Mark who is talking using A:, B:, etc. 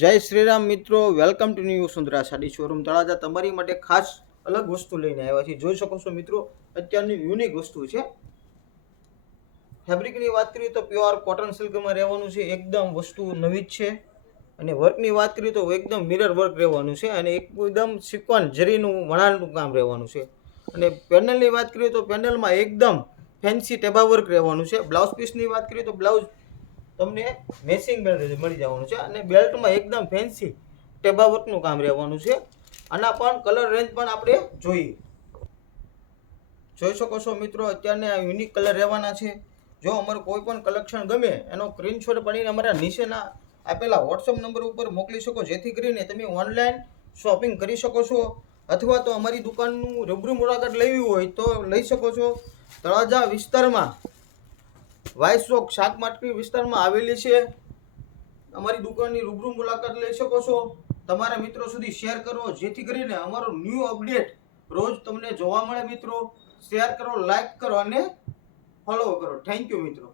A: જય શ્રીરામ મિત્રો welcome to new Sundara sari showroom Talaja. તમારી માટે ખાસ અલગ વસ્તુ લઈને આવ્યા છે જોઈ શકો છો મિત્રો, અત્યારની યુનિક વસ્તુ છે. ફેબ્રિકની વાત કરીએ તો પ્યોર કોટન સિલ્કમાં રહેવાનું છે. એકદમ વસ્તુ નવી જ છે. અને વર્કની વાત કરીએ તો એકદમ મિરર વર્ક રહેવાનું છે અને એકદમ સિક્વન જરીનું વણાટનું કામ રહેવાનું છે. અને પેનલની વાત કરીએ તો પેનલમાં એકદમ ફેન્સી ટેબા વર્ક રહેવાનું છે. બ્લાઉઝ પીસની વાત કરીએ તો બ્લાઉઝ તમને મેસિંગ બેલ્ટ મળી જવાનું છે અને બેલ્ટમાં એકદમ ફેન્સી ટેબાવટનું કામ રહેવાનું છે. આના પણ કલર રેન્જ પણ આપણે જોઈએ. જોઈ શકો છો મિત્રો, અત્યારને આ યુનિક કલર રહેવાના છે. જો અમારું કોઈ પણ કલેક્શન ગમે, એનો સ્ક્રીનશોટ પડીને અમારા નીચેના આપેલા વોટ્સઅપ નંબર ઉપર મોકલી શકો, જેથી કરીને તમે ઓનલાઈન શોપિંગ કરી શકો છો. અથવા તો અમારી દુકાનનું રૂબરૂ મુલાકાત લેવી હોય તો લઈ શકો છો. તળાજા વિસ્તારમાં વાઇસ ચોક શાક માર્કેટ વિસ્તારમાં આવેલી છે. અમારી દુકાનની રૂબરૂ મુલાકાત લઈ શકો છો. તમારા મિત્રો સુધી શેર કરો, જેથી કરીને અમારો ન્યૂ અપડેટ રોજ તમને જોવા મળે મિત્રો. શેર કરો, લાઈક કરો અને ફોલો કરો. થેન્ક યુ મિત્રો.